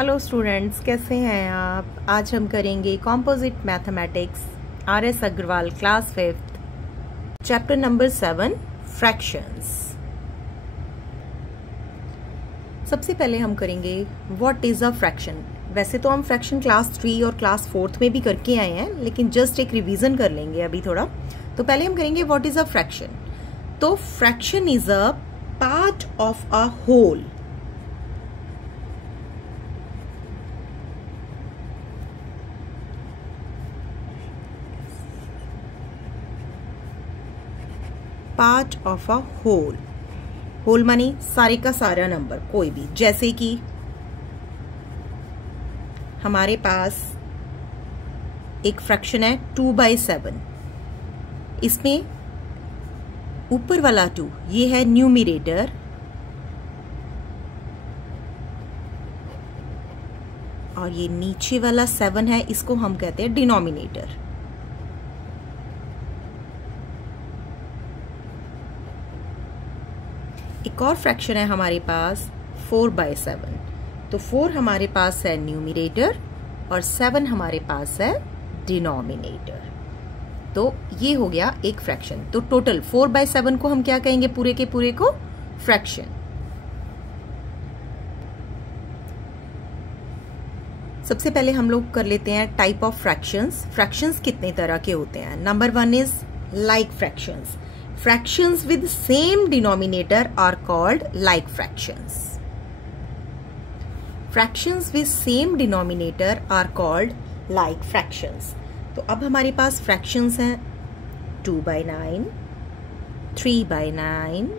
Hello students, कैसे हैं आप। आज हम करेंगे composite mathematics R S. Agarwal class 5th chapter number 7 fractions. सबसे पहले हम करेंगे व्हाट इज अ फ्रैक्शन। वैसे तो हम फ्रैक्शन क्लास 3 और क्लास 4th में भी करके आए हैं, लेकिन जस्ट एक रिवीजन कर लेंगे अभी थोड़ा। तो पहले हम करेंगे व्हाट इज अ फ्रैक्शन। तो fraction is a part of a whole. Part of a whole. Whole मानी सारे का सारा नंबर कोई भी, जैसे कि हमारे पास एक फ्रैक्शन है 2/7। इसमें ऊपर वाला 2 ये है न्यूमिरेटर और ये नीचे वाला 7 है, इसको हम कहते हैं डिनोमिनेटर। एक और फ्रैक्शन है हमारे पास 4/7। तो 4 हमारे पास है न्यूमिरेटर और 7 हमारे पास है डिनोमिनेटर। तो ये हो गया एक फ्रैक्शन। तो टोटल 4/7 को हम क्या कहेंगे, पूरे के पूरे को फ्रैक्शन। सबसे पहले हम लोग कर लेते हैं टाइप ऑफ फ्रैक्शंस। फ्रैक्शंस कितने तरह के होते हैं। Number 1 is like fractions. Fractions with same denominator are called like fractions. Fractions with same denominator are called like fractions. तो अब हमारे पास fractions हैं 2/9, 3/9,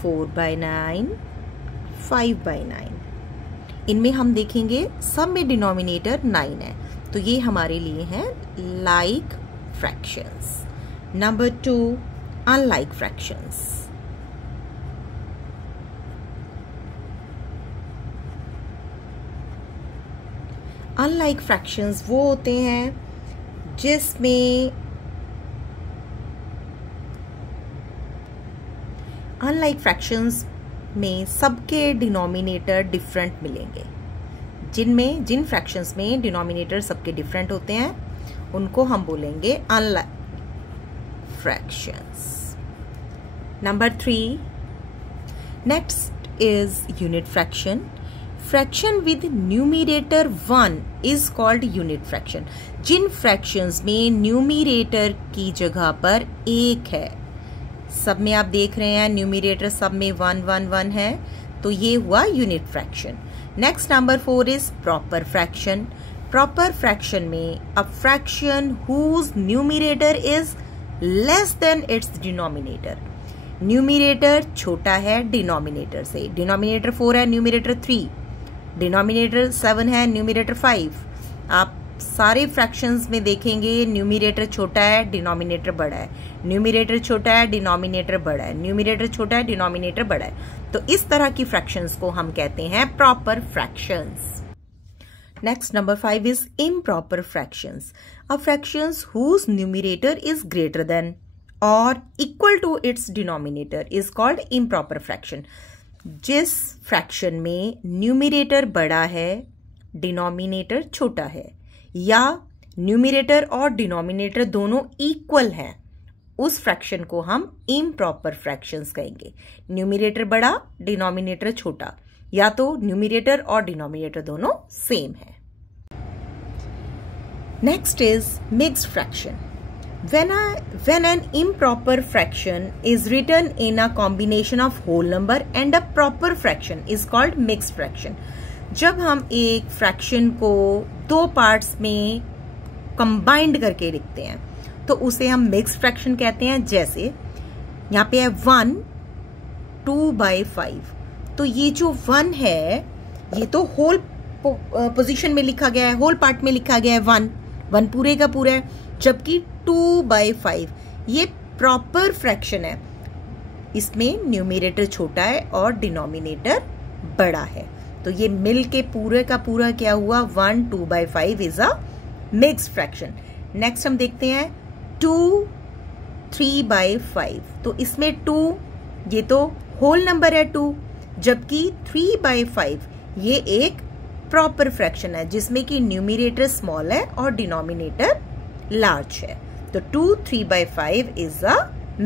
4/9, 5/9। इनमें हम देखेंगे सब में डिनोमिनेटर 9 है, तो ये हमारे लिए हैं like fractions. Number 2, unlike fractions. Unlike fractions वो होते हैं जिसमें unlike fractions में सबके डिनोमिनेटर डिफरेंट मिलेंगे। जिन फ्रैक्शंस में डिनोमिनेटर सबके डिफरेंट होते हैं उनको हम बोलेंगे unlike fractions. Number 3, next is unit fraction. Fraction with numerator 1 is called unit fraction. Jin fractions में numerator की जगह पर 1 है, सब में आप देख रहे हैं numerator सब में 1 1 1 है, तो ये हुआ unit fraction. Next number 4 is proper fraction. Proper fraction में a fraction whose numerator is less than it's denominator. Numerator छोटा है डिनोमिनेटर से। डिनोमिनेटर 4 है, न्यूमिरेटर 3, डिनोमिनेटर 7 है, न्यूमिरेटर 5। आप सारे फ्रैक्शंस में देखेंगे न्यूमिरेटर छोटा है, डिनोमिनेटर बड़ा है, न्यूमिरेटर छोटा है, डिनोमिनेटर बड़ा है, न्यूमिरेटर छोटा है, डिनोमिनेटर बड़ा है। तो इस तरह की फ्रैक्शंस को हम कहते हैं proper fractions. Next, number 5 is improper fractions. A fractions whose numerator is greater than or equal to its denominator is called improper fraction. जिस फ्रैक्शन में न्यूमिरेटर बड़ा है, डिनोमिनेटर छोटा है, या न्यूमिरेटर और डिनोमिनेटर दोनों इक्वल हैं, उस फ्रैक्शन को हम इम्प्रॉपर फ्रैक्शंस कहेंगे। न्यूमिरेटर बड़ा, डिनोमिनेटर छोटा, या तो न्यूमिरेटर और डिनोमिनेटर दोनों सेम है। Next is mixed fraction. When an improper fraction is written in a combination of whole number and a proper fraction is called mixed fraction. जब हम एक फ्रैक्शन को 2 पार्ट्स में कंबाइंड करके लिखते हैं तो उसे हम मिक्स्ड फ्रैक्शन कहते हैं। जैसे यहाँ पे है 1 2/5। तो ये जो 1 है ये तो होल पोजीशन में लिखा गया है, होल पार्ट में लिखा गया है 1 पूरे का पूरा है, जबकि 2/5 ये प्रॉपर फ्रैक्शन है। इसमें न्यूमिरेटर छोटा है और डिनोमिनेटर बड़ा है, तो ये मिल के पूरे का पूरा क्या हुआ 1 2/5 is a mixed fraction. Next हम देखते हैं 2 3/5। तो इसमें 2 ये तो होल नंबर है 2, जबकि 3/5 ये एक प्रॉपर फ्रैक्शन है जिसमें कि न्यूमिरेटर स्मॉल है और डिनोमिनेटर लार्ज है. तो 2 3/5 is a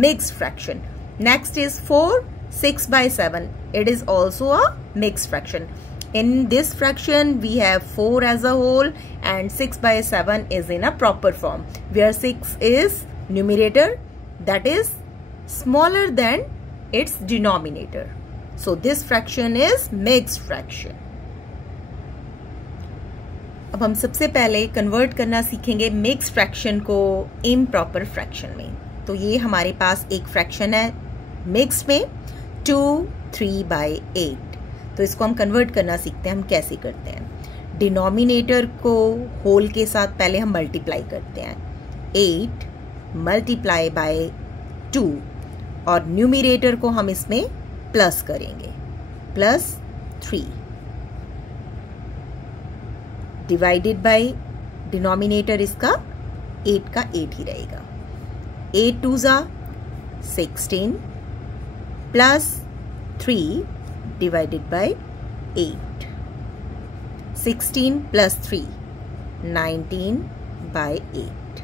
mixed fraction. Next is 4 6/7. It is also a mixed fraction. In this fraction we have 4 as a whole and 6/7 is in a proper form where 6 is numerator, that is smaller than its denominator. So this fraction is mixed fraction. अब हम सबसे पहले convert करना सीखेंगे mix fraction को improper fraction में. तो ये हमारे पास एक फ्रैक्शन है मिक्स में 2 3/8. तो इसको हम कन्वर्ट करना सीखते हैं. हम कैसे करते हैं? डिनोमिनेटर को होल के साथ पहले हम मल्टीप्लाई करते हैं. 8 मल्टीप्लाई बाय 2 और न्यूमिरेटर को हम इसमें प्लस करेंगे +3 डिवाइडेड बाय डिनोमिनेटर इसका 8 का 8 ही रहेगा. 8 2 16 +3 डिवाइडेड बाय 8. 16 +3 19/8.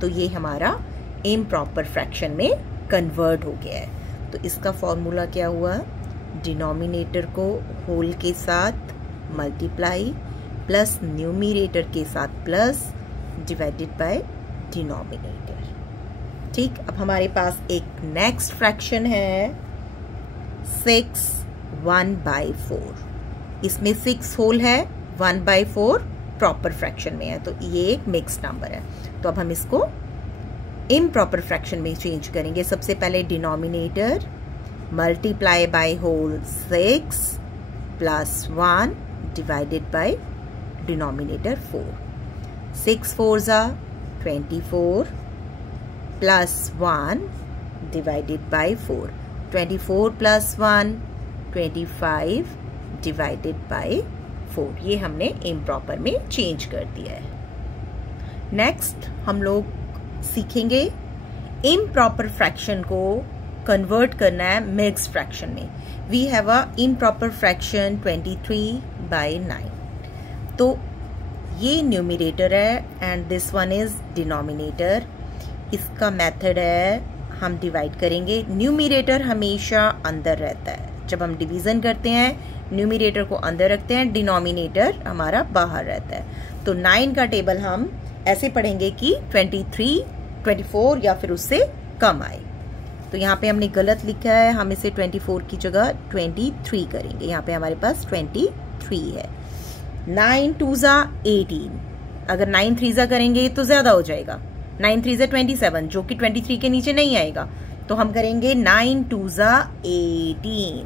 तो ये हमारा इम्प्रॉपर फ्रैक्शन में कन्वर्ट हो गया है. तो इसका फॉर्मूला क्या हुआ? डिनोमिनेटर को होल के साथ मल्टीप्लाई प्लस न्यूमिरेटर के साथ प्लस डिवाइडेड बाय डिनोमिनेटर. ठीक. अब हमारे पास एक नेक्स्ट फ्रैक्शन है 6 1/4. इसमें 6 होल है, 1/4 प्रॉपर फ्रैक्शन में है. तो ये एक मिक्स्ड नंबर है. तो अब हम इसको इम्प्रॉपर फ्रैक्शन में चेंज करेंगे. सबसे पहले denominator multiply by whole 6 +1 divided by denominator 4. 6 4s 24 +1 divided by 4. 24 +1 25 divided by 4. ये हमने इम्प्रॉपर में चेंज कर दिया है. नेक्स्ट हम लोग सीखेंगे इम्प्रॉपर फ्रैक्शन को कन्वर्ट करना है मिक्स्ड फ्रैक्शन में. We have a improper fraction 23/9. तो ये न्यूमिरेटर है and this one is denominator. इसका मेथड है हम डिवाइड करेंगे. न्यूमिरेटर हमेशा अंदर रहता है. जब हम डिवीजन करते हैं न्यूमिरेटर को अंदर रखते हैं, डिनोमिनेटर हमारा बाहर रहता है. तो 9 का टेबल हम ऐसे पढ़ेंगे कि 23 24 या फिर उससे कम आए. तो यहाँ पे हमने गलत लिखा है. हम इसे 24 की जगह 23 करेंगे. यहाँ पे हमारे पास 23 है. 9 2s 18. अगर 9 3s करेंगे तो ज्यादा हो जाएगा. 9 3s 27 जो कि 23 के नीचे नहीं आएगा. तो हम करेंगे 9 2s 18.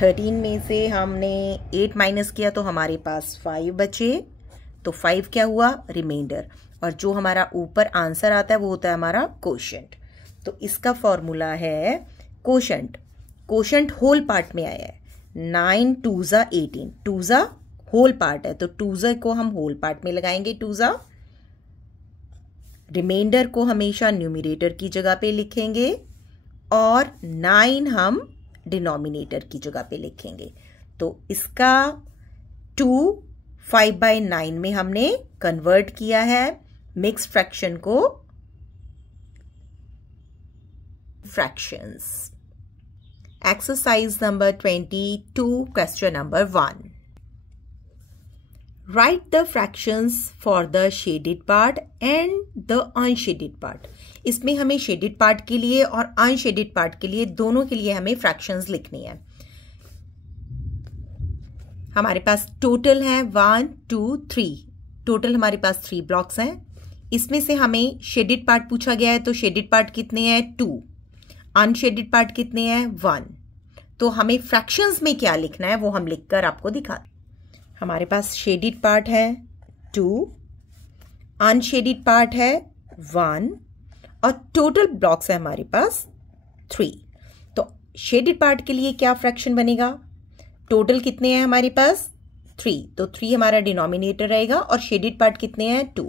13 में से हमने 8 माइनस किया तो हमारे पास 5 बचे. तो 5 क्या हुआ? रिमाइंडर. और जो हमारा ऊपर आंसर आता है वो होता है हमारा कोशेंट. तो इसका फॉर्मूला है कोशेंट. कोशेंट होल पार्ट में आया है. 9 2s 18. 2s होल पार्ट है तो 2s को हम होल पार्ट में लगाएंगे. 2s रिमाइंडर को हमेशा न्यूमिरेटर की जगह पे लिखेंगे और 9 हम डिनोमिनेटर की जगह पे लिखेंगे. तो इसका 2 5/9 में हमने कन्वर्ट किया है मिक्स्ड फ्रैक्शन को fractions. Exercise number 22 question number 1. Write the fractions for the shaded part and the unshaded part. इसमें हमें शेडेड पार्ट के लिए और अनशेडेड पार्ट के लिए दोनों के लिए हमें फ्रैक्शंस लिखनी है. हमारे पास टोटल है 1 2 3. टोटल हमारे पास 3 ब्लॉक्स हैं. इसमें से हमें शेडेड पार्ट पूछा गया है तो शेडेड पार्ट कितने हैं? 2. अनशेडेड पार्ट कितने हैं? 1. तो हमें फ्रैक्शंस में क्या लिखना है वो हम लिखकर आपको दिखाते. हमारे पास शेडेड पार्ट है 2, अनशेडेड पार्ट है 1 और टोटल ब्लॉक्स है हमारे पास 3. तो शेडेड पार्ट के लिए क्या फ्रैक्शन बनेगा? टोटल कितने हैं हमारे पास? 3. तो 3 हमारा डिनोमिनेटर रहेगा और शेडेड पार्ट कितने हैं? 2.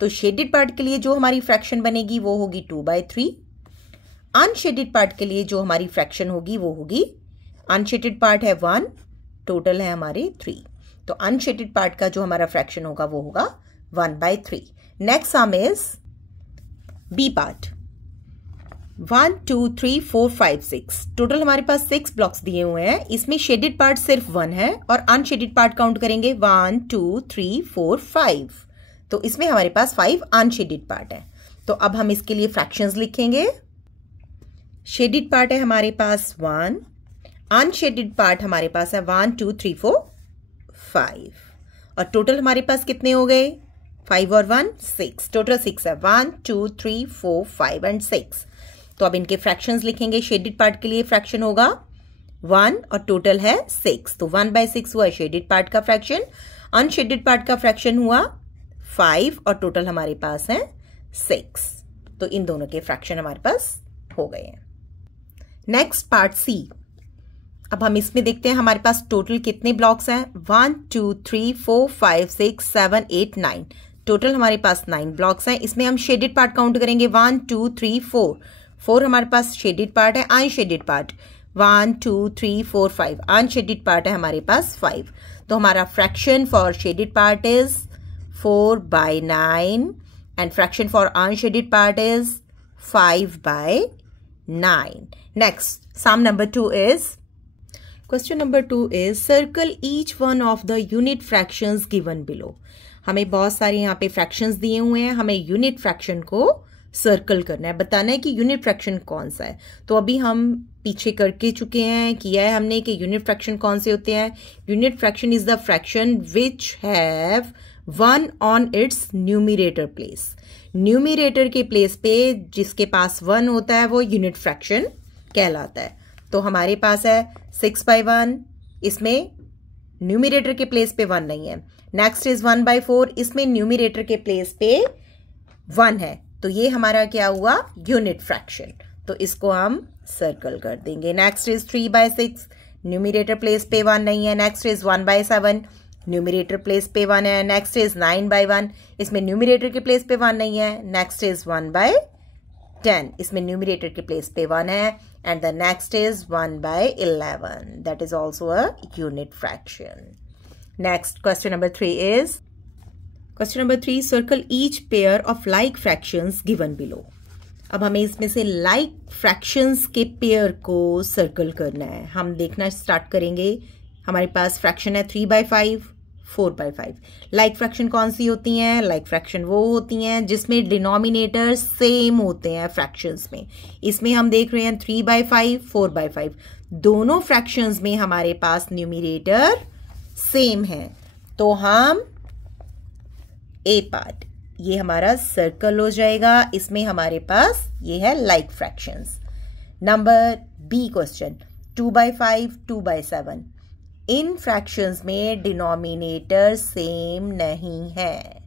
तो शेडेड पार्ट के लिए जो हमारी फ्रैक्शन बनेगी वो होगी 2/3. अनशेडेड पार्ट के लिए जो हमारी फ्रैक्शन होगी वो होगी, अनशेडेड पार्ट है 1, टोटल है हमारे 3, तो अनशेडेड पार्ट का जो हमारा फ्रैक्शन होगा वो होगा 1/3। Next sum is B part. 1 2 3 4 5 6, total हमारे पास 6 ब्लॉक्स दिए हुए हैं। इसमें शेडेड पार्ट सिर्फ 1 है और अनशेडेड पार्ट काउंट करेंगे 1 2 3 4 5, तो इसमें हमारे पास 5 अनशेडेड पार्ट है। तो अब हम इसके लिए फ्रैक्शंस लिखेंगे। शेडेड पार्ट है हमारे पास 1, अनशेडेड पार्ट हमारे पास है 1 2 3 4 5, और टोटल हमारे पास कितने हो गए, 5 और 1 6, टोटल 6 है, 1 2 3 4 5 एंड 6। तो अब इनके फ्रैक्शंस लिखेंगे। शेडेड पार्ट के लिए फ्रैक्शन होगा 1 और टोटल है 6, तो 1/6 हुआ शेडेड पार्ट का फ्रैक्शन। अनशेडेड पार्ट का फ्रैक्शन हुआ 5 और टोटल हमारे पास है 6, तो इन दोनों के फ्रैक्शन हमारे पास हो गए हैं। Next part C. अब हम इसमें देखते हैं हमारे पास टोटल कितने ब्लॉक्स हैं, 1 2 3 4 5 6 7 8 9, टोटल हमारे पास 9 ब्लॉक्स हैं। इसमें हम शेडेड पार्ट काउंट करेंगे 1 2 3 4 हमारे पास शेडेड पार्ट है। अनशेडेड पार्ट 1 2 3 4 5, अनशेडेड पार्ट है हमारे पास 5, तो हमारा fraction for shaded part is 4/9 and fraction for unshielded part is 5/9। Next sum number 2 is, question number 2 is circle each one of the unit fractions given below. हमें बहुत सारे यहाँ पे fractions दिए हुए हैं, हमें यूनिट फ्रैक्शन को सर्कल करना है, बताना है कि यूनिट फ्रैक्शन कौन सा है। तो अभी हम पीछे करके चुके हैं, किया है हमने कि यूनिट फ्रैक्शन कौन से होते हैं। Unit fraction is the fraction which have 1 on it's numerator place. Numerator के प्लेस पे जिसके पास 1 होता है वो यूनिट फ्रैक्शन कहलाता है। तो हमारे पास है 6/1, इसमें न्यूमिरेटर के प्लेस पे 1 नहीं है। नेक्स्ट इज 1/4, इसमें न्यूमिरेटर के प्लेस पे 1 है, तो ये हमारा क्या हुआ, यूनिट फ्रैक्शन, तो इसको हम सर्कल कर देंगे। नेक्स्ट इज 3/6, न्यूमिरेटर प्लेस पे 1 नहीं है। नेक्स्ट इज 1/7, न्यूमिरेटर प्लेस पे 1 है। नेक्स्ट इज 9/1, इसमें न्यूमिरेटर के प्लेस पे 1 नहीं है। नेक्स्ट इज 1/10, इसमें न्यूमिरेटर के प्लेस पे 1 है। And the next is 1/11, that is also a unit fraction. Next question number 3 is, question number 3, circle each pair of like fractions given below. अब हमें इसमें से लाइक फ्रैक्शंस के पेयर को सर्कल करना है। हम देखना स्टार्ट करेंगे। हमारे पास फ्रैक्शन है 3/5, 4/5। लाइक फ्रैक्शन कौन सी होती हैं, लाइक फ्रैक्शन वो होती हैं जिसमें डिनोमिनेटर सेम होते हैं फ्रैक्शंस में। इसमें हम देख रहे हैं 3/5, 4/5, दोनों फ्रैक्शंस में हमारे पास न्यूमिरेटर सेम है, तो हम ए पार्ट ये हमारा सर्कल हो जाएगा। इसमें हमारे पास ये है like fractions. Number B question, 2/5, 2/7, इन फ्रैक्शंस में डिनोमिनेटर सेम नहीं है।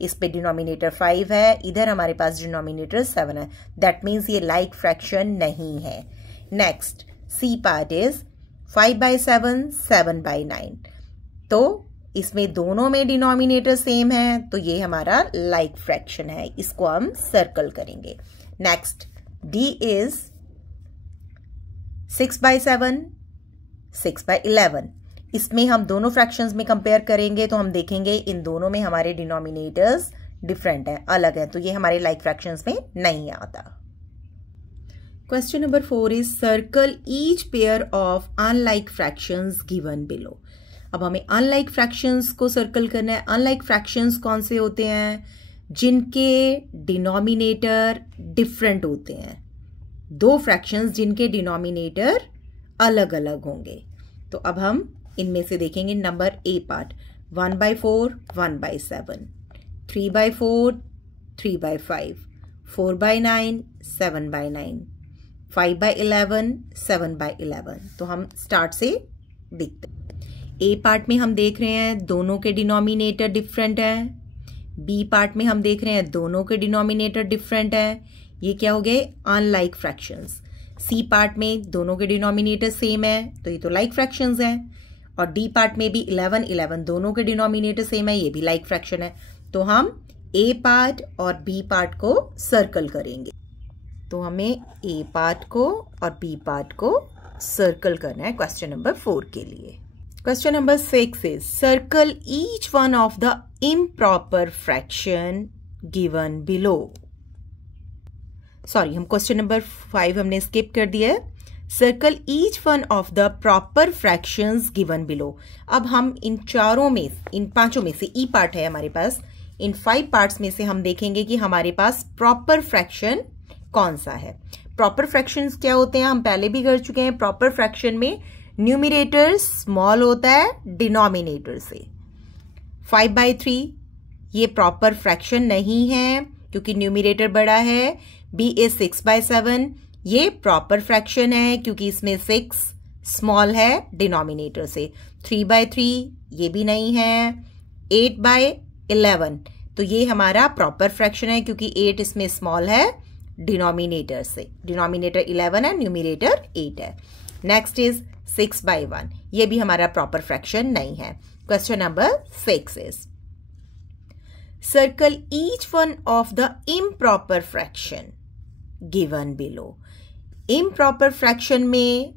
इस पे डिनोमिनेटर 5 है, इधर हमारे पास डिनोमिनेटर 7 है, दैट मीन्स ये लाइक फ्रैक्शन नहीं है। नेक्स्ट सी पार्ट इज 5/7, 7/9, तो इसमें दोनों में डिनोमिनेटर सेम है, तो ये हमारा लाइक फ्रैक्शन है, इसको हम सर्कल करेंगे। नेक्स्ट डी इज 6/7, 6/11, इसमें हम दोनों फ्रैक्शंस में कंपेयर करेंगे तो हम देखेंगे इन दोनों में हमारे डिनोमिनेटर्स डिफरेंट है, अलग है, तो ये हमारे लाइक फ्रैक्शंस में नहीं आता। Question number 4 is circle each pair of unlike fractions given below. अब हमें अनलाइक फ्रैक्शंस को सर्कल करना है। अनलाइक फ्रैक्शंस कौन से होते हैं, जिनके डिनोमिनेटर डिफरेंट होते हैं, दो फ्रैक्शंस जिनके डिनोमिनेटर अलग अलग होंगे। तो अब हम इनमें से देखेंगे। Number A part 1/4, 1/7, 3/4, 3/5, 4/9, 7/9, 5/11, 7/11। तो हम स्टार्ट से देखते हैं। ए पार्ट में हम देख रहे हैं दोनों के डिनोमिनेटर डिफरेंट है। बी पार्ट में हम देख रहे हैं दोनों के डिनोमिनेटर डिफरेंट है। ये क्या हो गए, अनलाइक फ्रैक्शंस। सी पार्ट में दोनों के डिनोमिनेटर सेम है, तो ये तो लाइक फ्रैक्शंस हैं। और डी पार्ट में भी 11, 11 दोनों के डिनोमिनेटर सेम है, ये भी लाइक फ्रैक्शन है। तो हम ए पार्ट और बी पार्ट को सर्कल करेंगे। तो हमें ए पार्ट को और बी पार्ट को सर्कल करना है क्वेश्चन नंबर 4 के लिए। Question number 6 is circle each one of the improper fraction given below. Sorry, हम क्वेश्चन नंबर 5 हमने स्किप कर दिया है। Circle each one of the proper fractions given below. अब हम इन पांचों में से ई पार्ट है हमारे पास, इन 5 पार्ट्स में से हम देखेंगे कि हमारे पास प्रॉपर फ्रैक्शन कौन सा है। प्रॉपर फ्रैक्शंस क्या होते हैं हम पहले भी कर चुके हैं। प्रॉपर फ्रैक्शन में न्यूमिनेटर स्मॉल होता है डिनोमिनेटर से। 5/3 ये प्रॉपर फ्रैक्शन नहीं है क्योंकि न्यूमिनेटर बड़ा है। बी इज 6/7 ये प्रॉपर फ्रैक्शन है क्योंकि इसमें 6 स्मॉल है डिनोमिनेटर से। 3/3 ये भी नहीं है। 8/11 तो ये हमारा प्रॉपर फ्रैक्शन है क्योंकि 8 इसमें स्मॉल है डिनोमिनेटर से। डिनोमिनेटर 11 है, न्यूमिनेटर 8 है। नेक्स्ट इज 6/1 ये भी हमारा प्रॉपर फ्रैक्शन नहीं है। Question number 6 is circle each one of the improper fraction given below. Improper fraction में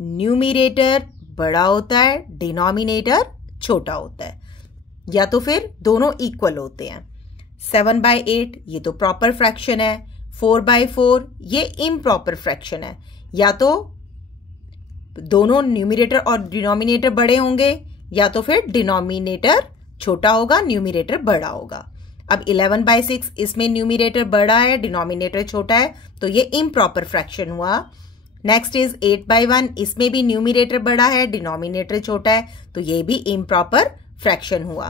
न्यूमिनेटर बड़ा होता है, डिनोमिनेटर छोटा होता है, या तो फिर दोनों इक्वल होते हैं। 7/8 ये तो प्रॉपर फ्रैक्शन है। 4/4 ये इम्प्रॉपर फ्रैक्शन है, या तो दोनों न्यूमिनेटर और डिनोमिनेटर बड़े होंगे या तो फिर डिनोमिनेटर छोटा होगा, न्यूमिनेटर बड़ा होगा। अब 11/6 इसमें न्यूमिनेटर बड़ा है, डिनोमिनेटर छोटा है, तो ये इम्प्रॉपर फ्रैक्शन हुआ। नेक्स्ट इज 8/1 इसमें भी न्यूमिनेटर बड़ा है, डिनोमिनेटर छोटा है, तो ये भी इम्प्रॉपर फ्रैक्शन हुआ।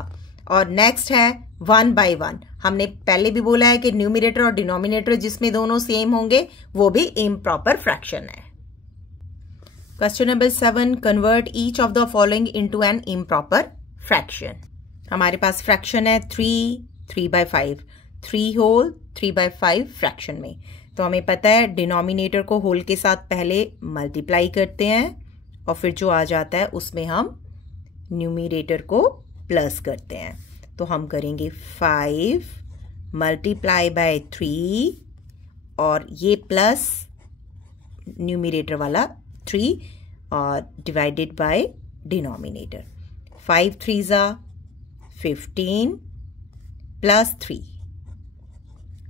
और नेक्स्ट है 1/1 हमने पहले भी बोला है कि न्यूमिनेटर और डिनोमिनेटर जिसमें दोनों सेम होंगे वो भी इम्प्रॉपर फ्रैक्शन है। Question number 7 convert each of the following into an improper fraction. हमारे पास फ्रैक्शन है 3/5 3 होल 3/5 फ्रैक्शन में। तो हमें पता है डिनोमिनेटर को होल के साथ पहले मल्टीप्लाई करते हैं और फिर जो आ जाता है उसमें हम न्यूमिनेटर को प्लस करते हैं। तो हम करेंगे 5 मल्टीप्लाई बाय 3 और ये प्लस न्यूमिनेटर वाला 3 और divided by denominator. 5 3s 15 plus 3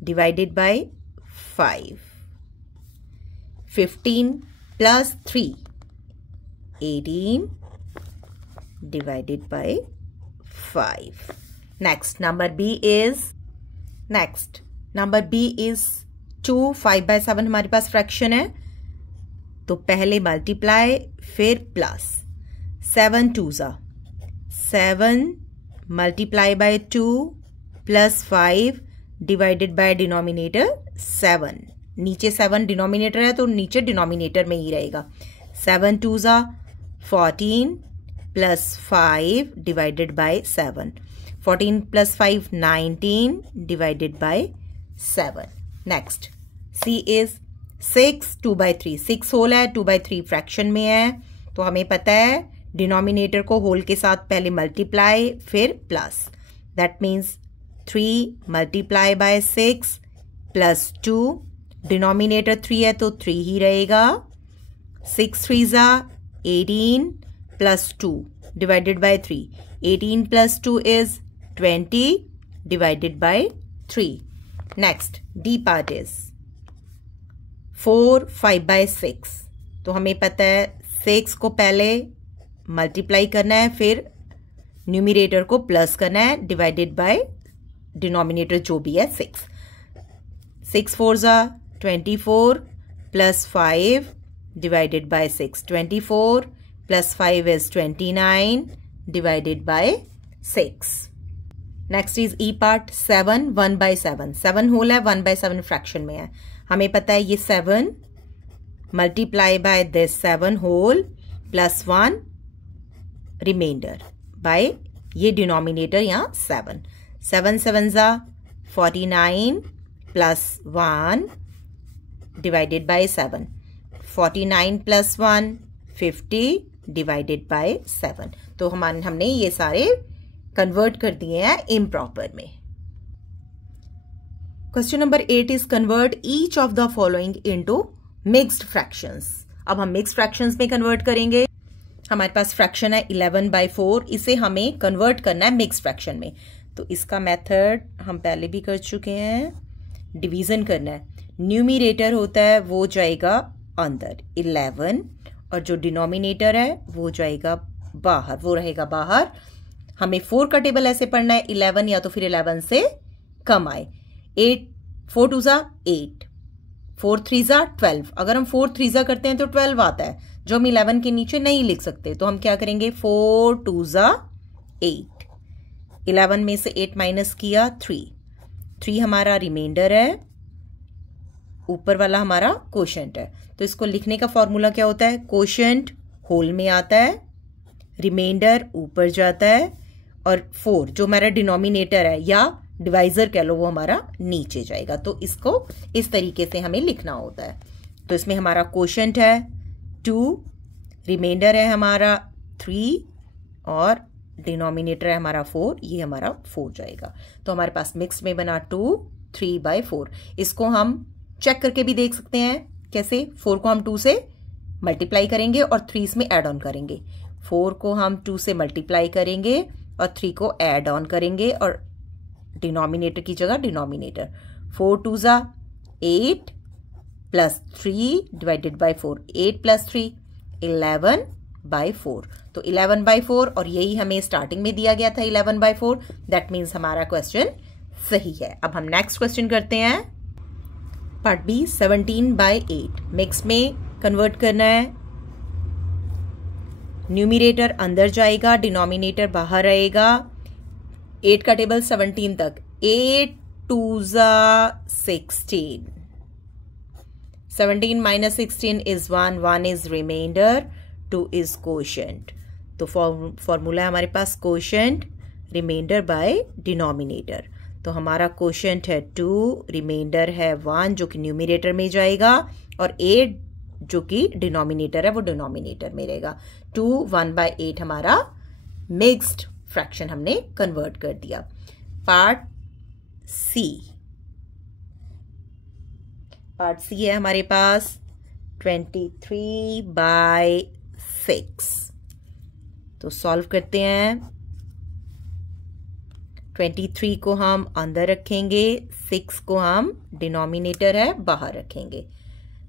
divided by 5। 15 plus 3 18 divided by 5. Next number B is 2 5/7 हमारे पास फ्रैक्शन है, तो पहले मल्टीप्लाई फिर plus. 7 2s 7 multiply bye 2 plus 5 divided by denominator 7। नीचे 7 डिनोमिनेटर है तो नीचे डिनोमिनेटर में ही रहेगा। 7 2s 14 plus 5 divided by 7। 14 plus 5 19 divided by 7। Next C is 6 2/3 6 whole है, 2/3 फ्रैक्शन में है, तो हमें पता है डिनोमिनेटर को होल के साथ पहले मल्टीप्लाई फिर plus. That means 3 multiply by 6 plus 2 denominator 3 है तो 3 ही रहेगा। 6 3s 18 plus 2 divided by 3। 18 plus 2 is 20 divided by 3। Next D part is 4 5/6, तो हमें पता है 6 को पहले मल्टीप्लाई करना है फिर न्यूमिनेटर को प्लस करना है डिवाइडेड बाय डिनोमिनेटर जो भी है 6। 6 4s 24 plus 5 divided bye 6। 24 plus 5 is 29 divided by 6. Next is E part 7 1/7 7 whole है 1/7 फ्रैक्शन में है। हमें पता है ये 7 multiply by this 7 whole plus 1 remainder by ये डिनोमिनेटर यहाँ 7। 7 7s 49 plus 1 divided by 7। 49 plus 1 50 divided by 7। तो हमने ये सारे कन्वर्ट कर दिए हैं इम्प्रॉपर में। Question number 8 is convert each of the following into mixed fractions. अब हम मिक्स्ड फ्रैक्शंस में कन्वर्ट करेंगे। हमारे पास फ्रैक्शन है 11/4, इसे हमें कन्वर्ट करना है मिक्स्ड फ्रैक्शन में। तो इसका मेथड हम पहले भी कर चुके हैं, डिवीजन करना है। न्यूमिरेटर होता है वो जाएगा अंदर 11 और जो डिनोमिनेटर है वो जाएगा बाहर, वो रहेगा बाहर। हमें 4 का टेबल ऐसे पढ़ना है 11 या तो फिर 11 से कम आए। 8 4 2 जा 8, 4 3 जा 12। अगर हम 4 3 जा करते हैं तो 12 आता है, जो हम 11 के नीचे नहीं लिख सकते। तो हम क्या करेंगे 4 2 जा 8, 11 में से 8 माइनस किया 3 हमारा रिमाइंडर है, ऊपर वाला हमारा कोशेंट है। तो इसको लिखने का फॉर्मूला क्या होता है, कोशेंट होल में आता है, रिमाइंडर ऊपर जाता है और 4 जो हमारा डिनोमिनेटर है या डिवाइजर कह लो वो हमारा नीचे जाएगा। तो इसको इस तरीके से हमें लिखना होता है। तो इसमें हमारा कोशेंट है 2, रिमाइंडर है हमारा 3 और डिनोमिनेटर है हमारा 4, ये हमारा 4 जाएगा। तो हमारे पास मिक्स में बना 2 3/4। इसको हम चेक करके भी देख सकते हैं कैसे। 4 को हम 2 से मल्टीप्लाई करेंगे और 3 इसमें ऐड ऑन करेंगे। 4 को हम 2 से मल्टीप्लाई करेंगे और 3 को ऐड ऑन करेंगे और डिनोमिनेटर की जगह डिनोमिनेटर 4 2 जा 8 प्लस 3 डिवाइडेड बाय 4, 8 प्लस 3 11/4। तो 11/4 और यही हमें स्टार्टिंग में दिया गया था 11/4। दैट मीन्स हमारा क्वेश्चन सही है। अब हम नेक्स्ट क्वेश्चन करते हैं पार्ट बी 17/8। मिक्स में कन्वर्ट करना है। न्यूमिरेटर अंदर जाएगा, डिनोमिनेटर बाहर रहेगा। 8 का टेबल 17 तक, 8 2 जा 16, 17 minus 16 is 1 is remainder, 2 is quotient। तो फॉर्मूला है हमारे पास quotient रिमाइंडर बाय डिनोमिनेटर। तो हमारा क्वोशिएंट है 2, रिमाइंडर है 1 जो कि न्यूमिनेटर में जाएगा और 8 जो कि डिनोमिनेटर है वो डिनोमिनेटर में रहेगा। 2 1/8 हमारा मिक्स्ड फ्रैक्शन हमने कन्वर्ट कर दिया। पार्ट सी है हमारे पास 23/6। तो सॉल्व करते हैं। 23 को हम अंदर रखेंगे, 6 को हम डिनोमिनेटर है बाहर रखेंगे।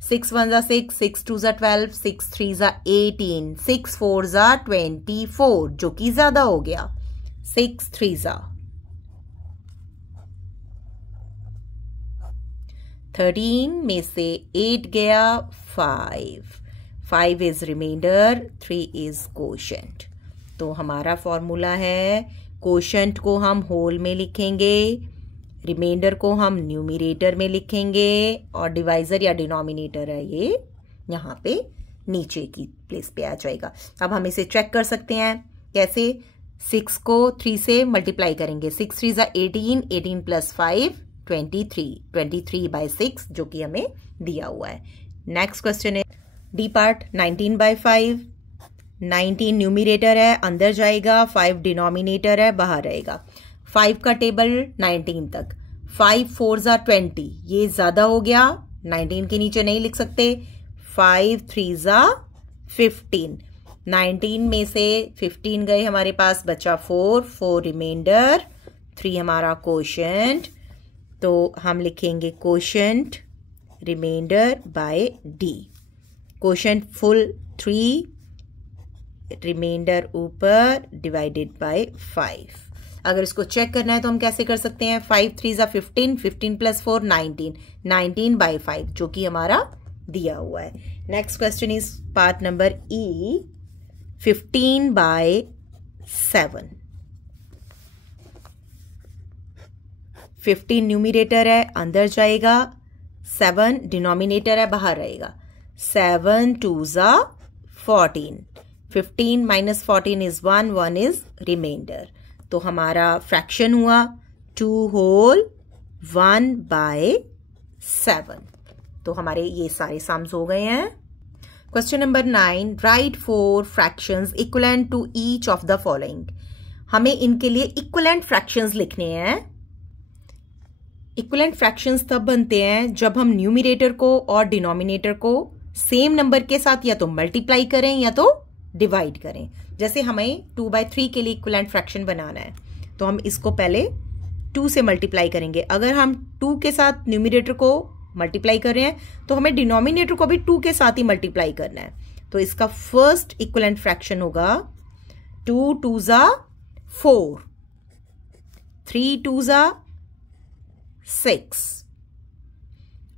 6 1 जा 6, 6 2 जा 12, 6 3 जा 18, 6 4 जा 24 जो कि ज्यादा हो गया। 6 3 जा 13 में से 8 गया 5 इज रिमाइंडर, 3 इज कोशेंट। तो हमारा फॉर्मूला है कोशेंट को हम होल में लिखेंगे, रिमाइंडर को हम न्यूमिरेटर में लिखेंगे और डिवाइजर या डिनोमिनेटर है ये यहाँ पे नीचे की प्लेस पे आ जाएगा। अब हम इसे चेक कर सकते हैं कैसे। 6 को 3 से मल्टीप्लाई करेंगे, 6 3 जा 18, 18 प्लस 5 23/6 जो कि हमें दिया हुआ है। नेक्स्ट क्वेश्चन है डी पार्ट 19/5। 19 न्यूमिरेटर है अंदर जाएगा, 5 डिनोमिनेटर है बाहर रहेगा। 5 का टेबल 19 तक, 5 4 जा 20 ये ज्यादा हो गया, 19 के नीचे नहीं लिख सकते। 5 3 जा 15, 19 में से 15 गए हमारे पास, बचा 4 रिमाइंडर, 3 हमारा कोशेंट। तो हम लिखेंगे quotient remainder by D. Quotient full 3, remainder ऊपर डिवाइडेड बाय 5। अगर इसको चेक करना है तो हम कैसे कर सकते हैं। 5 3 जा 15, 15 प्लस 4 19, 19/5 जो कि हमारा दिया हुआ है। Next question is part number E 15/7। 15 numerator है अंदर जाएगा, 7 डिनोमिनेटर है बाहर रहेगा। 7 2 जा 14, 15 minus 14 is 1 is remainder। तो हमारा फ्रैक्शन हुआ 2 whole 1/7। तो हमारे ये सारे सम्स हो गए हैं। Question number 9, write 4 fractions equivalent to each of the following. हमें इनके लिए इक्वलेंट फ्रैक्शंस लिखने हैं। इक्विवेलेंट फ्रैक्शंस तब बनते हैं जब हम न्यूमरेटर को और डिनोमिनेटर को सेम नंबर के साथ या तो मल्टीप्लाई करें या तो डिवाइड करें। जैसे हमें 2/3 के लिए इक्विवेलेंट फ्रैक्शन बनाना है तो हम इसको पहले 2 से मल्टीप्लाई करेंगे। अगर हम 2 के साथ न्यूमरेटर को मल्टीप्लाई कर रहे हैं तो हमें डिनोमिनेटर को भी 2 के साथ ही मल्टीप्लाई करना है। तो इसका फर्स्ट इक्विवेलेंट फ्रैक्शन होगा 2 2 ज़ा 4, 3 2 ज़ा 6।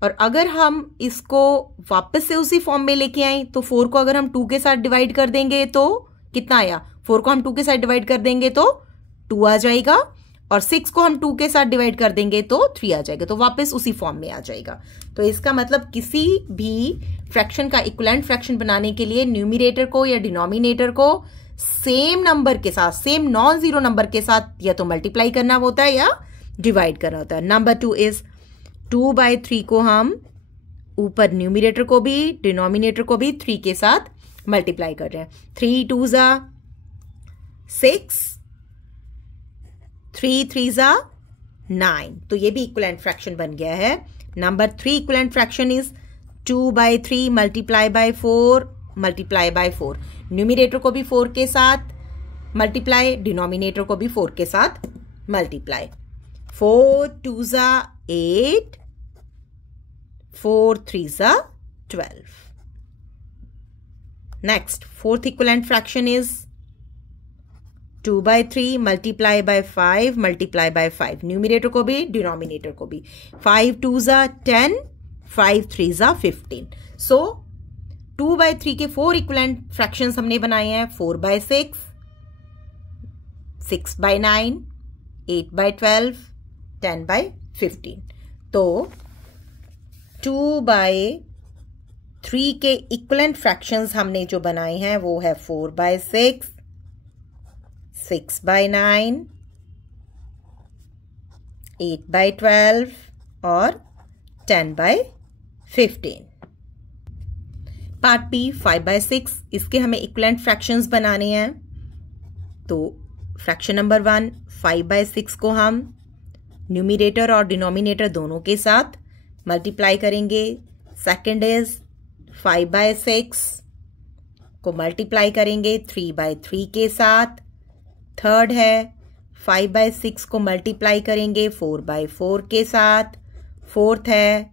और अगर हम इसको वापस से उसी फॉर्म में लेके आए तो 4 को अगर हम 2 के साथ डिवाइड कर देंगे तो कितना आया, 4 को हम 2 के साथ डिवाइड कर देंगे तो 2 आ जाएगा, और 6 को हम 2 के साथ डिवाइड कर देंगे तो 3 आ जाएगा, तो वापस उसी फॉर्म में आ जाएगा। तो इसका मतलब किसी भी फ्रैक्शन का इक्विवेलेंट फ्रैक्शन बनाने के लिए न्यूमरेटर को या डिनोमिनेटर को सेम नंबर के साथ, सेम नॉन जीरो नंबर के साथ या तो मल्टीप्लाई करना होता है या डिवाइड करना होता है। नंबर 2 इज 2/3 को हम ऊपर न्यूमरेटर को भी डिनोमिनेटर को भी 3 के साथ मल्टीप्लाई कर रहे हैं। 3 2 ज़ा 6, 3 3 ज़ा 9, तो ये भी इक्विवेलेंट फ्रैक्शन बन गया है। Number 3 equivalent fraction is 2/3 multiply by 4 multiply by 4। Numerator को भी 4 के साथ मल्टीप्लाई, डिनोमिनेटर को भी 4 के साथ मल्टीप्लाई। 4 2 ज़ा 8, 4 3 ज़ा 12। Next fourth equivalent fraction is 2/3 multiply by 5 multiply by 5। Numerator को भी डिनोमिनेटर को भी। 5 2 ज़ा 10, 5 3 ज़ा 15। सो 2/3 के 4 इक्विवेलेंट फ्रैक्शंस हमने बनाए हैं। 4/6, 6/9, 8/12, 10/15। तो 2/3 के इक्विवेलेंट फ्रैक्शंस हमने जो बनाए हैं वो है 4/6, 6/9, 8/12 और 10/15। पार्ट बी 5/6, इसके हमें इक्विवेलेंट फ्रैक्शंस बनाने हैं। तो फ्रैक्शन नंबर 1 5/6 को हम न्यूमरेटर और डिनोमिनेटर दोनों के साथ मल्टीप्लाई करेंगे। सेकंड इज 5/6 को मल्टीप्लाई करेंगे 3/3 के साथ। थर्ड है 5/6 को मल्टीप्लाई करेंगे 4/4 के साथ। फोर्थ है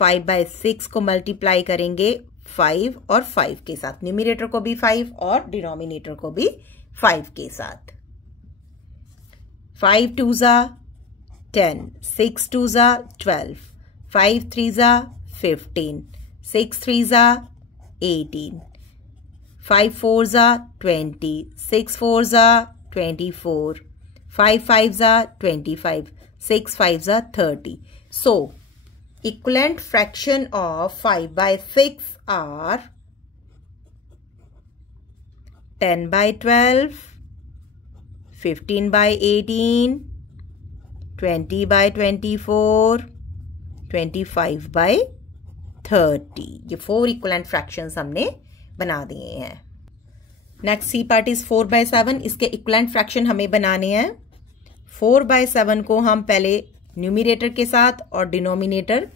5/6 को मल्टीप्लाई करेंगे 5 और 5 के साथ। न्यूमरेटर को भी 5 और डिनोमिनेटर को भी 5 के साथ। 5 2 ज़ा 10, 6 2 ज़ा 12, 5 3 ज़ा 15, 6 3 ज़ा 18, 5 4 ज़ा 20, 6 4 ज़ा 24, 5 5 ज़ा 25, 6 5 ज़ा 30. So, equivalent fraction of 5/6 are 10/12, 15/18, 20/24, 25/30. ये 4 इक्वलेंट फ्रैक्शंस हमने बना दिए हैं. Next C part is 4/7. इसके इक्वलेंट फ्रैक्शन हमें बनाने हैं. 4/7 को हम पहले न्यूमरेटर के साथ और डिनोमिनेटर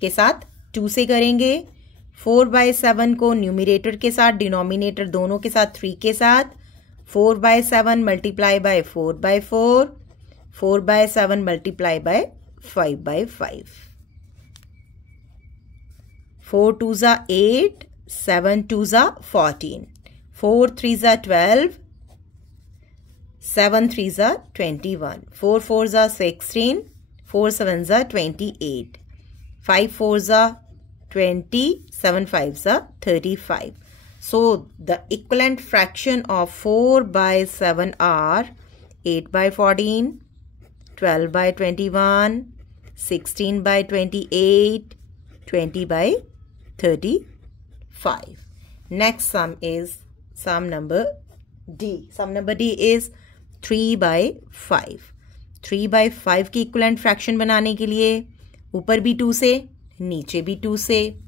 के साथ 2 से करेंगे. 4/7 को न्यूमरेटर के साथ डिनोमिनेटर दोनों के साथ 3 के साथ. 4/7 मल्टीप्लाई बाय 4/4, 4/7 मल्टीप्लाई बाय 5/5. 4 2 ज़ा 8, 7 2 ज़ा 14, 4 3 ज़ा 12, 7 3 ज़ा 21, 4 4 ज़ा 16, 4 7 ज़ा 28, 5 4 ज़ा 20, 7 5 ज़ा 35. So the equivalent fraction of 4/7 are 8/14, 12/21, 16/28, 20/35. Next sum is sum number D. Sum number D is 3/5. 3/5 की इक्विवेलेंट फ्रैक्शन बनाने के लिए ऊपर भी 2 से नीचे भी 2 से.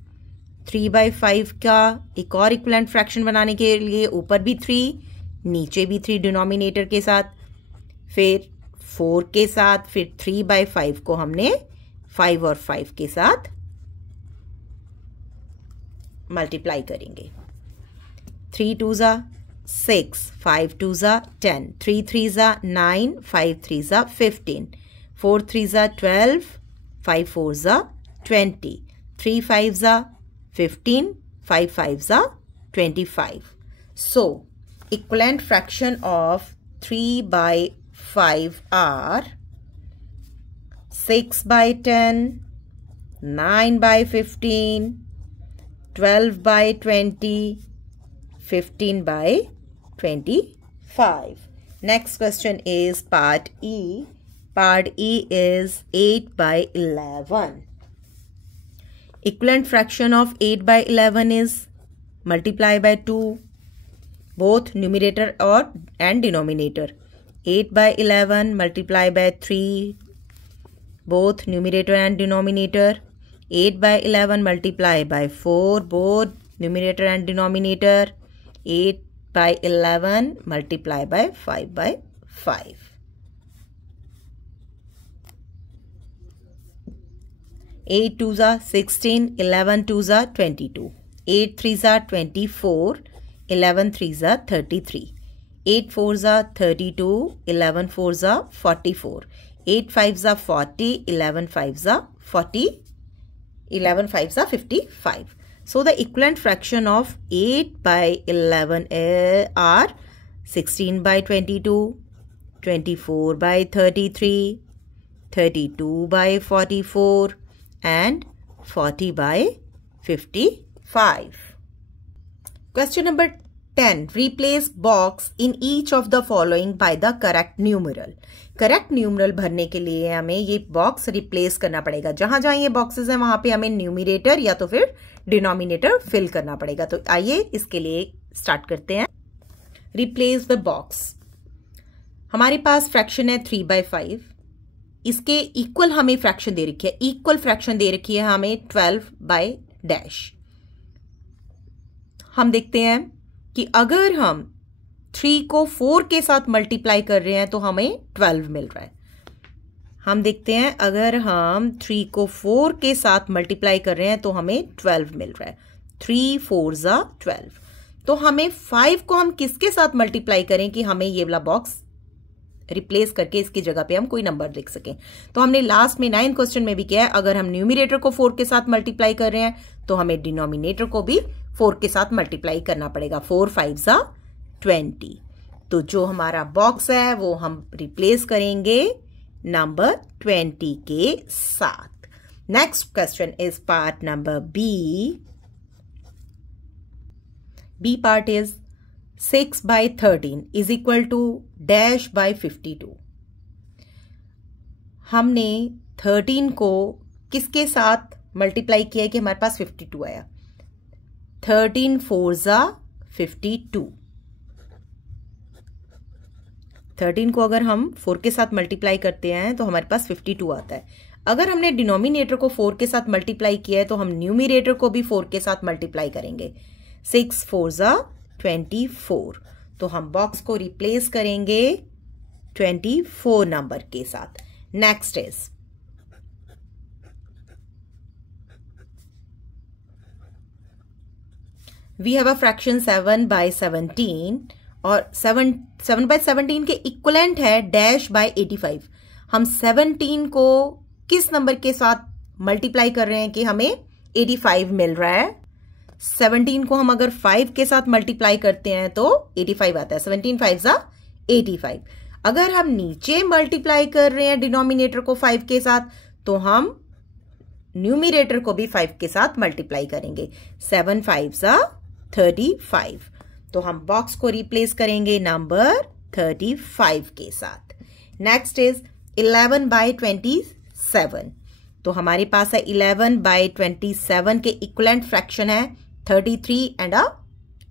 3/5 का एक और इक्विवेलेंट फ्रैक्शन बनाने के लिए ऊपर भी 3 नीचे भी 3 डिनोमिनेटर के साथ, फिर 4 के साथ, फिर 3/5 को हमने 5 और 5 के साथ मल्टीप्लाई करेंगे। 3 2 ज़ा 6, 5 2 ज़ा 10, 3 3 ज़ा 9, 5 3 ज़ा 15, 4 3 ज़ा 12, 5 4 ज़ा 20, 3 5 ज़ा 15, 5 5 ज़ा 25. So, equivalent fraction of 3 by 5 are 6 by 10, 9 by 15, 12 by 20, 15 by 25. Next question is part E. Part E is 8 by 11. Equivalent fraction of 8 by 11 is multiply by 2, both numerator and denominator. 8 by 11 multiply by 3, both numerator and denominator. 8 by 11 multiply by 4, both numerator and denominator. 8 by 11 multiply by 5 by 5. 8 2 ज़ा 16, 11 2 ज़ा 22, 8 3 ज़ा 24, 11 3 ज़ा 33, 8 4 ज़ा 32, 11 4 ज़ा 44, 8 5 ज़ा 40, 11 5 ज़ा 40, 11 5 ज़ा 55. So the equivalent fraction of 8 by 11 are 16 by 22, 24 by 33, 32 by 44 and 40 by 55. Question number 10. Replace box in each of the following by the correct numeral. Correct numeral भरने के लिए हमें ये बॉक्स रिप्लेस करना पड़ेगा। जहां जहां ये बॉक्सेस हैं वहां पे हमें न्यूमिनेटर या तो फिर डिनोमिनेटर फिल करना पड़ेगा। तो आइए इसके लिए स्टार्ट करते हैं। Replace the box. हमारे पास फ्रैक्शन है 3 by 5। इसके इक्वल हमें फ्रैक्शन दे रखी है, इक्वल फ्रैक्शन दे रखी है हमें 12 by डैश। हम देखते हैं कि अगर हम 3 को 4 के साथ मल्टीप्लाई कर रहे हैं तो हमें 12 मिल रहा है। हम देखते हैं अगर हम 3 को 4 के साथ मल्टीप्लाई कर रहे हैं तो हमें 12 मिल रहा है। 3 4 ज़ा 12। तो हमें 5 को हम किसके साथ मल्टीप्लाई करें कि हमें ये वाला बॉक्स रिप्लेस करके इसकी जगह पे हम कोई नंबर लिख सकें। तो हमने लास्ट में 9 क्वेश्चन में भी किया है, अगर हम न्यूमिनेटर को 4 के साथ मल्टीप्लाई कर रहे हैं तो हमें डिनोमिनेटर को भी 4 के साथ मल्टीप्लाई करना पड़ेगा। 4 5 ज़ा 20। तो जो हमारा बॉक्स है वो हम रिप्लेस करेंगे नंबर 20 के साथ। Next question is part number B. B part is 6 by 13 is equal to dash by 52। हमने 13 को किसके साथ मल्टीप्लाई किया है कि हमारे पास 52 आया। 13 4 ज़ा 52। 13 को अगर हम 4 के साथ मल्टीप्लाई करते हैं तो हमारे पास 52 आता है। अगर हमने डिनोमिनेटर को 4 के साथ मल्टीप्लाई किया है तो हम न्यूमिनेटर को भी 4 के साथ मल्टीप्लाई करेंगे। 6 4 ज़ा 24। तो हम बॉक्स को रिप्लेस करेंगे 24 नंबर के साथ। Next is we have a fraction 7 by 17 और 7 by 17 के इक्वलेंट है डैश बाय 85। हम 17 को किस नंबर के साथ मल्टीप्लाई कर रहे हैं कि हमें 85 मिल रहा है। 17 को हम अगर 5 के साथ मल्टीप्लाई करते हैं तो 85 आता है। 17 5 ज़ा 85। अगर हम नीचे मल्टीप्लाई कर रहे हैं डिनोमिनेटर को 5 के साथ तो हम न्यूमिनेटर को भी 5 के साथ मल्टीप्लाई करेंगे। 7 5 ज़ा 35। तो हम बॉक्स को रिप्लेस करेंगे नंबर 35 के साथ। Next is 11 by 27। तो हमारे पास है 11 by 27 के इक्वलेंट फ्रैक्शन है 33 एंड अ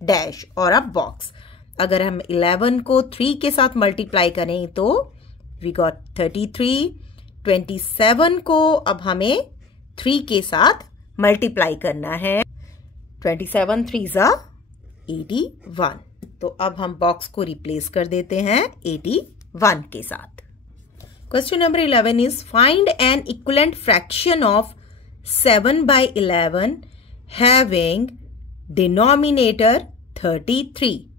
डैश और अ बॉक्स। अगर हम 11 को 3 के साथ मल्टीप्लाई करें तो वी गॉट 33। 27 को अब हमें 3 के साथ मल्टीप्लाई करना है। 27 3 ज़ा 81। तो अब हम बॉक्स को रिप्लेस कर देते हैं 81 के साथ। Question number 11 is find an equivalent fraction of 7 by 11 having denominator 33.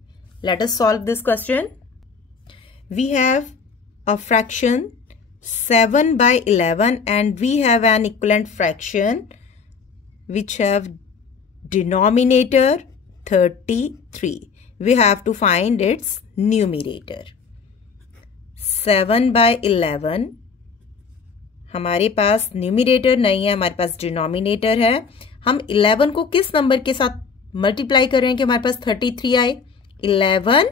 Let us solve this question. We have a fraction 7 by 11 and we have an equivalent fraction which have denominator 33. We have to find its numerator. 7 by 11 हमारे पास numerator नहीं है, हमारे पास denominator है. हम 11 को किस number के साथ मल्टीप्लाई कर रहे हैं कि हमारे पास 33 आए. 11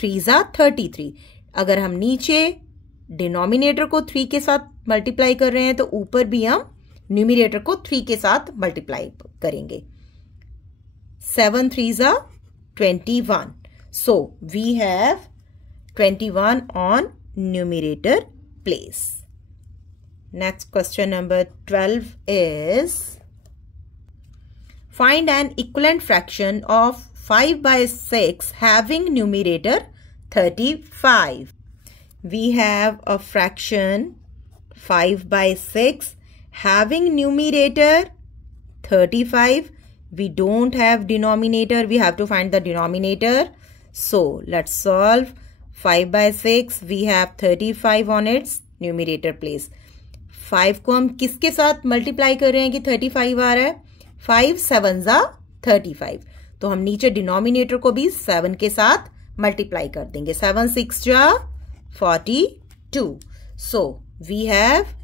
3 जा 33. अगर हम नीचे डिनोमिनेटर को 3 के साथ मल्टीप्लाई कर रहे हैं तो ऊपर भी हम न्यूमिरेटर को 3 के साथ मल्टीप्लाई करेंगे. 7 3 जा 21. So we have 21 on numerator place. Next question number 12 is find an equivalent fraction of 5 by 6 having numerator 35. We have a fraction 5 by 6 having numerator 35. We don't have denominator. We have to find the denominator. So let's solve. 5 by 6. We have 35 on its numerator place. 5 को हम किसके साथ multiply कर रहे हैं कि 35 आ रहा है. 5 7 जा 35. तो हम नीचे डिनोमिनेटर को भी 7 के साथ मल्टीप्लाई कर देंगे. 7 6 जा 42. So we have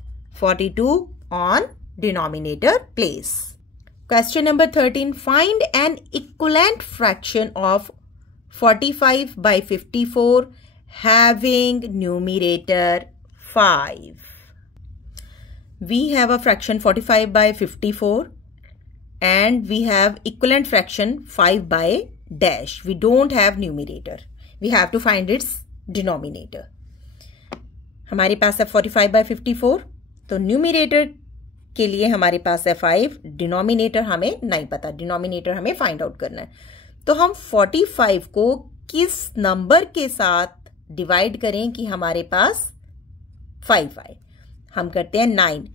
42 on denominator place. Question number 13. Find an equivalent fraction of 45 by 54 having numerator 5. We have a fraction 45 by 54 and we have equivalent fraction 5 by dash. We don't have numerator. We have to find its denominator. हमारे पास है 45 by 54. तो numerator के लिए हमारे पास है 5. Denominator हमें नहीं पता. डिनोमिनेटर हमें फाइंड आउट करना है. तो हम 45 को किस नंबर के साथ डिवाइड करें कि हमारे पास 5 आए. हम करते हैं 9.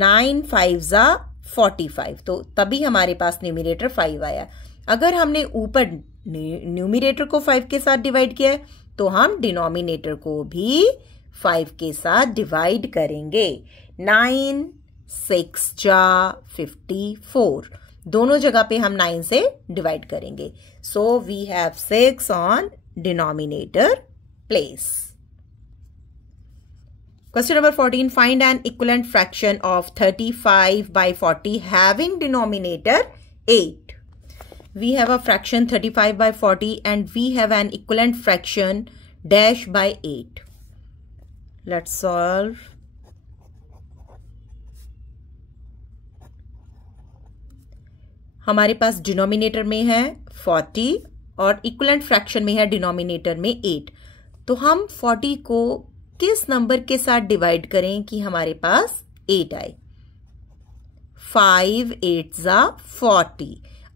9 5 जा 45. तो तभी हमारे पास न्यूमिरेटर 5 आया. अगर हमने ऊपर न्यूमिरेटर को 5 के साथ डिवाइड किया है तो हम डिनोमिनेटर को भी 5 के साथ डिवाइड करेंगे. 9 6 जा 54. दोनों जगह पे हम 9 से डिवाइड करेंगे. So we have 6 on denominator place. Question number 14. Find an equivalent fraction of 35 by 40 having denominator 8. We have a fraction 35 by 40 and we have an equivalent fraction dash by 8. Let's solve. हमारे पास denominator में है 40 और equivalent fraction में है denominator में 8. तो हम 40 को किस नंबर के साथ डिवाइड करें कि हमारे पास 8 आए. 5 8 जा 40.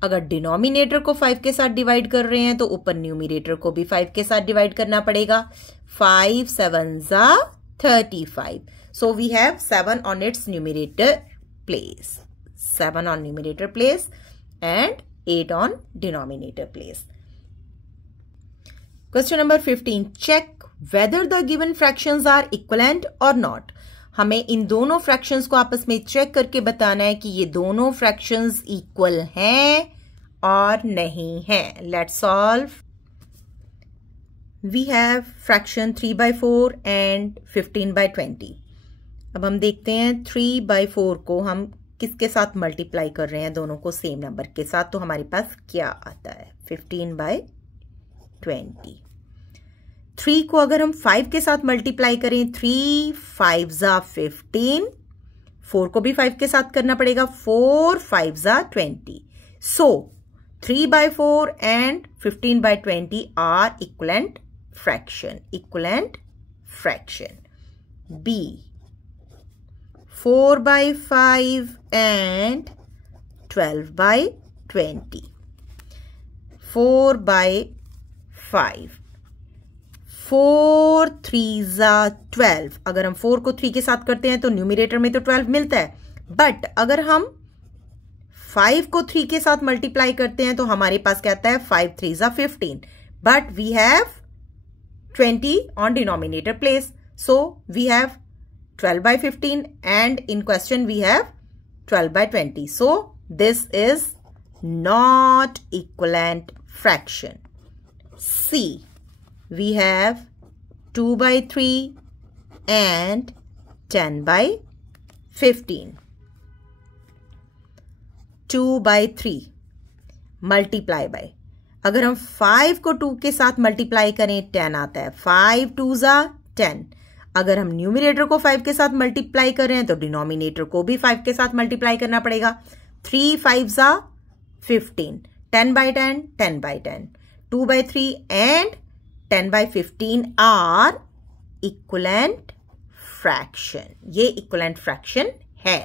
अगर डिनोमिनेटर को 5 के साथ डिवाइड कर रहे हैं तो ऊपर न्यूमिरेटर को भी 5 के साथ डिवाइड करना पड़ेगा. 5 7 जा 35. So we have 7 on its numerator place. 7 on numerator place and 8 on denominator place. Question number 15. Check whether the given fractions are equivalent or not. हमें इन दोनों फ्रैक्शंस को आपस में चेक करके बताना है कि ये दोनों फ्रैक्शंस इक्वल हैं और नहीं हैं. Let's solve. We have fraction 3 by 4 and 15 by 20. अब हम देखते हैं 3 by 4 को हम किसके साथ मल्टीप्लाई कर रहे हैं. दोनों को सेम नंबर के साथ. तो हमारे पास क्या आता है 15 by 20. 3 को अगर हम 5 के साथ मल्टीप्लाई करें 3 5 जा 15. 4 को भी 5 के साथ करना पड़ेगा. 4 5 जा 20. So 3 by 4 and 15 by 20 are equivalent fraction. Equivalent fraction. B. 4 by 5 and 12 by 20. 4 by 5. 4 3 12। अगर हम 4 को 3 के साथ करते हैं तो न्यूमरेटर में तो 12 मिलता है, बट अगर हम 5 को 3 के साथ मल्टीप्लाई करते हैं तो हमारे पास क्या आता है 5 3 15, but we have 20 on denominator place, so we have 12 by 15 and in question we have 12 by 20. So this is not equivalent fraction. C, we have 2 by 3 and 10 by 15. 2 by 3 multiply by, अगर हम 5 को 2 के साथ multiply करें 10 आता है, 5 2 10। अगर हम न्यूमरेटर को 5 के साथ मल्टीप्लाई कर रहे हैं तो डिनोमिनेटर को भी 5 के साथ मल्टीप्लाई करना पड़ेगा। 3 5 15, 10 by 10 10 by 10, 2 by 3 and 10 by 15 are equivalent fraction. ये इक्वलेंट फ्रैक्शन है।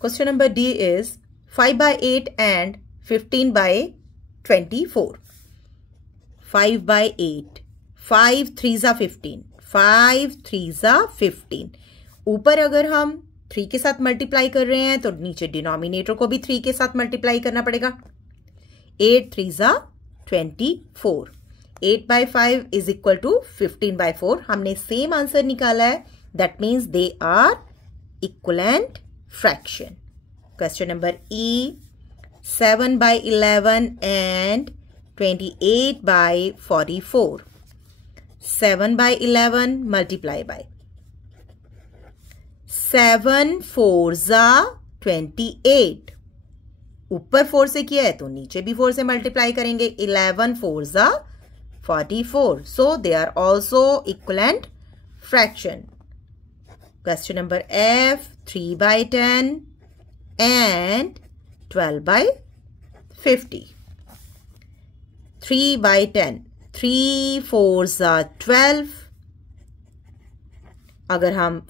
Question number D is 5 by 8 and 15 by 24. 5 by 8, 5 3 15, 5 3 15। ऊपर अगर हम 3 के साथ मल्टीप्लाई कर रहे हैं तो नीचे डिनोमिनेटर को भी 3 के साथ मल्टीप्लाई करना पड़ेगा। 8 3 24, 8 by 5 is equal to 15 by 4। हमने सेम आंसर निकाला है, that means they are equivalent fraction. Question number E, 7 by 11 and 28 by 44. 7 by 11 multiply by 7 4 28। ऊपर 4 से किया है तो नीचे भी 4 से मल्टीप्लाई करेंगे। 11 4 44, so they are also equivalent fraction. Question number F, 3 by 10 and 12 by 50. 3 by 10, 3 4 12। अगर हम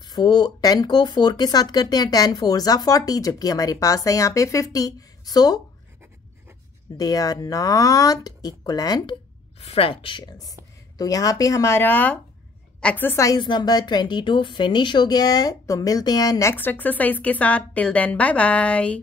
10 को 4 के साथ करते हैं 10 4 40, जबकि हमारे पास है यहाँ पे 50, so they are not equivalent fractions. तो यहाँ पे हमारा एक्सरसाइज नंबर 22 फिनिश हो गया है। तो मिलते हैं नेक्स्ट एक्सरसाइज के साथ। Till then bye bye.